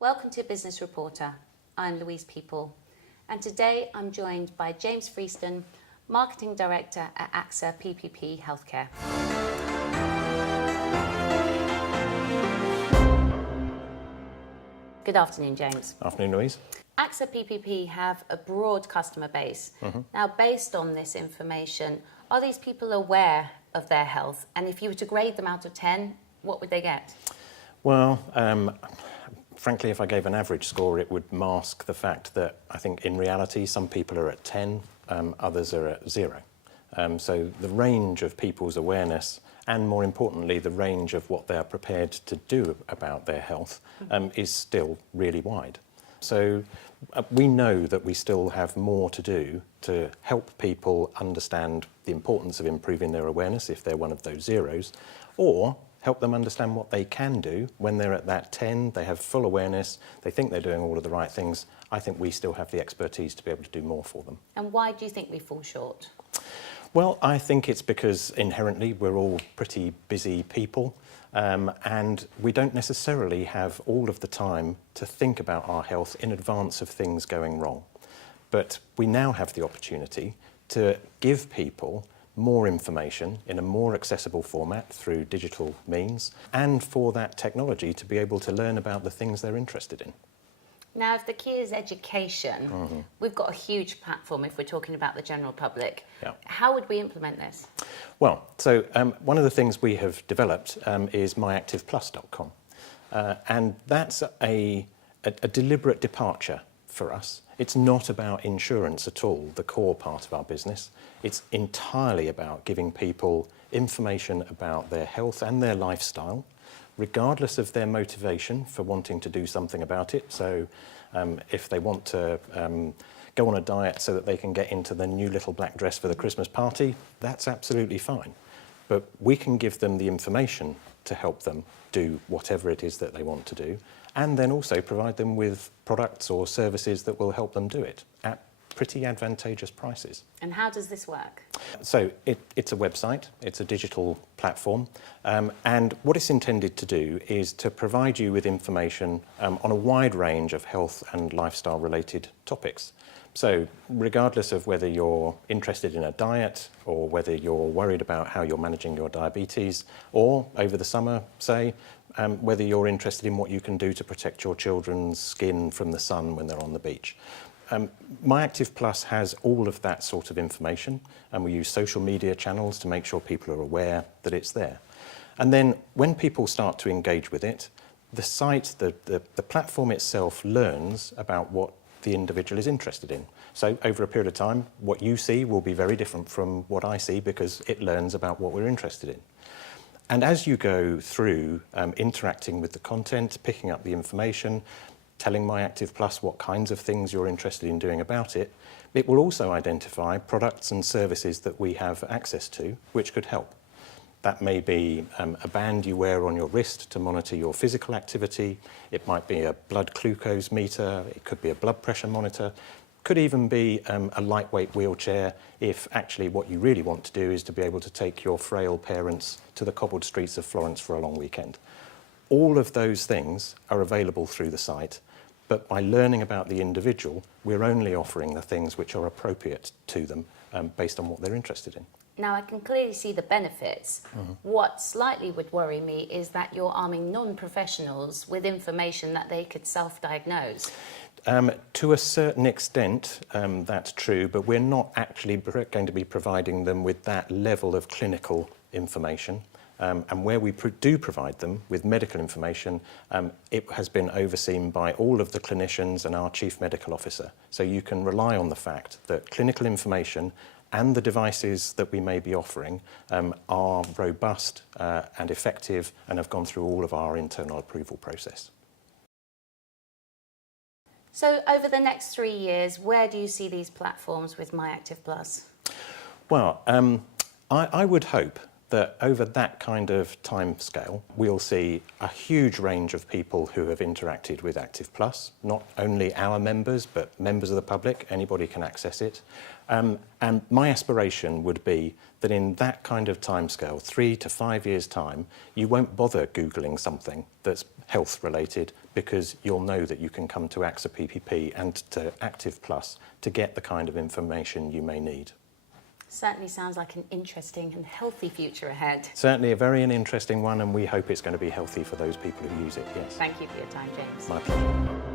Welcome to Business Reporter. I'm Louise People, and today I'm joined by James Freeston, Marketing Director at AXA PPP Healthcare. Good afternoon, James. Afternoon, Louise. AXA PPP have a broad customer base. Now, based on this information, are these people aware of their health? And if you were to grade them out of 10, what would they get? Well, frankly, if I gave an average score, it would mask the fact that I think in reality some people are at 10, others are at 0. So the range of people's awareness and, more importantly, the range of what they're prepared to do about their health is still really wide. So we know that we still have more to do to help people understand the importance of improving their awareness if they're one of those zeros, or help them understand what they can do when they're at that 10, they have full awareness, they think they're doing all of the right things. I think we still have the expertise to be able to do more for them. And why do you think we fall short? Well, I think it's because inherently we're all pretty busy people, and we don't necessarily have all of the time to think about our health in advance of things going wrong. But we now have the opportunity to give people more information in a more accessible format through digital means, and for that technology to be able to learn about the things they're interested in. Now, if the key is education, we've got a huge platform if we're talking about the general public. Yeah. How would we implement this? Well, so one of the things we have developed is myactiveplus.com, and that's a deliberate departure for us. It's not about insurance at all, the core part of our business. It's entirely about giving people information about their health and their lifestyle, regardless of their motivation for wanting to do something about it. So if they want to go on a diet so that they can get into the new little black dress for the Christmas party, that's absolutely fine. But we can give them the information to help them do whatever it is that they want to do, and then also provide them with products or services that will help them do it at pretty advantageous prices. And how does this work? So it's a website, it's a digital platform, and what it's intended to do is to provide you with information on a wide range of health and lifestyle related topics. So regardless of whether you're interested in a diet or whether you're worried about how you're managing your diabetes, or over the summer, say, whether you're interested in what you can do to protect your children's skin from the sun when they're on the beach. myactiveplus has all of that sort of information, and we use social media channels to make sure people are aware that it's there. And then when people start to engage with it, the site, the platform itself learns about what the individual is interested in. So over a period of time, what you see will be very different from what I see, because it learns about what we're interested in. And as you go through interacting with the content, picking up the information, telling myactiveplus what kinds of things you're interested in doing about it, it will also identify products and services that we have access to which could help. That may be a band you wear on your wrist to monitor your physical activity. It might be a blood glucose meter. It could be a blood pressure monitor. Could even be a lightweight wheelchair if actually what you really want to do is to be able to take your frail parents to the cobbled streets of Florence for a long weekend. All of those things are available through the site, but by learning about the individual, we're only offering the things which are appropriate to them based on what they're interested in. Now, I can clearly see the benefits. What slightly would worry me is that you're arming non-professionals with information that they could self-diagnose. To a certain extent, that's true, but we're not actually going to be providing them with that level of clinical information. And where we do provide them with medical information, it has been overseen by all of the clinicians and our chief medical officer. So you can rely on the fact that clinical information and the devices that we may be offering are robust and effective and have gone through all of our internal approval process. So over the next 3 years, where do you see these platforms with myactiveplus? Well, I would hope that over that kind of time scale, we'll see a huge range of people who have interacted with Active Plus, not only our members, but members of the public. Anybody can access it. And my aspiration would be that in that kind of timescale, 3 to 5 years' time, you won't bother Googling something that's health related, because you'll know that you can come to AXA PPP and to Active Plus to get the kind of information you may need. Certainly sounds like an interesting and healthy future ahead. Certainly a very interesting one, and we hope it's going to be healthy for those people who use it, yes. Thank you for your time, James. My pleasure.